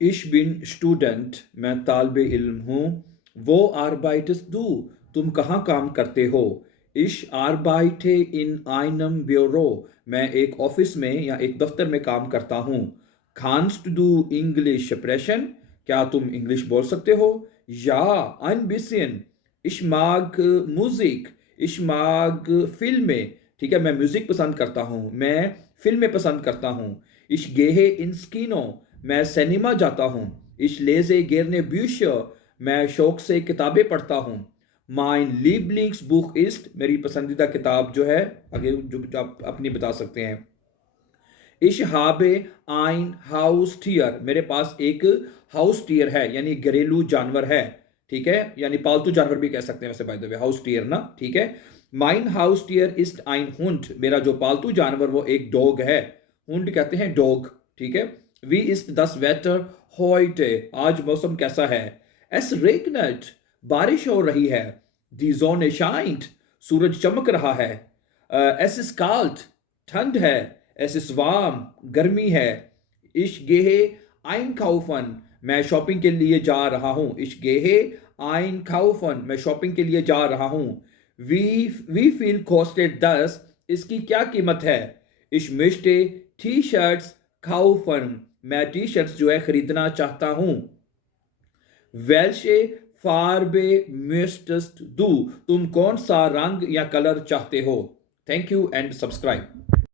Ich bin Student, मैं ताल्बे इल्म हूँ। वो arbeitest du, तुम कहाँ काम करते हो? Ich arbeite in einem Büro, मैं एक ऑफिस में या एक दफ्तर में काम करता हूँ। Kannst du English sprechen, क्या तुम इंग्लिश बोल सकते हो? Ja, ein bisschen. Ich mag Musik, ich mag Filme, ठीक है, मैं म्यूजिक पसंद करता हूँ, मैं फिल्में पसंद करता हूँ। Ich gehe ins Kino, मैं सिनेमा जाता हूँ। Ich lese gerne Bücher, मैं शौक से किताबें पढ़ता हूँ। Mein Lieblingsbuch ist, मेरी पसंदीदा किताब जो है, आगे जो आप अपनी बता सकते हैं। Ich habe ein Haustier, मेरे पास एक हाउस है, यानी घरेलू जानवर है, ठीक है, यानी पालतू जानवर भी कह सकते हैं वैसे, बाय द वे हाउस ना, ठीक है। Mein Haustier ist ein Hund, मेरा जो पालतू जानवर वो एक डॉग है। हुंड कहते हैं डॉग, ठीक है। Wie ist das Wetter heute, आज मौसम कैसा है? Es regnet, बारिश हो रही है। Die Sonne scheint, सूरज चमक रहा है। Es ist kalt, ठंड है। Es ist warm, गर्मी है। Ich gehe einkaufen, मैं शॉपिंग के लिए जा रहा हूँ। Ich gehe einkaufen, मैं शॉपिंग के लिए जा रहा हूँ। Wie viel kostet das, इसकी क्या कीमत है? Ich möchte T-Shirts kaufen, मैं टी शर्ट्स जो है खरीदना चाहता हूँ। Welche Farbe möchtest du, तुम कौन सा रंग या कलर चाहते हो? Thank you and subscribe.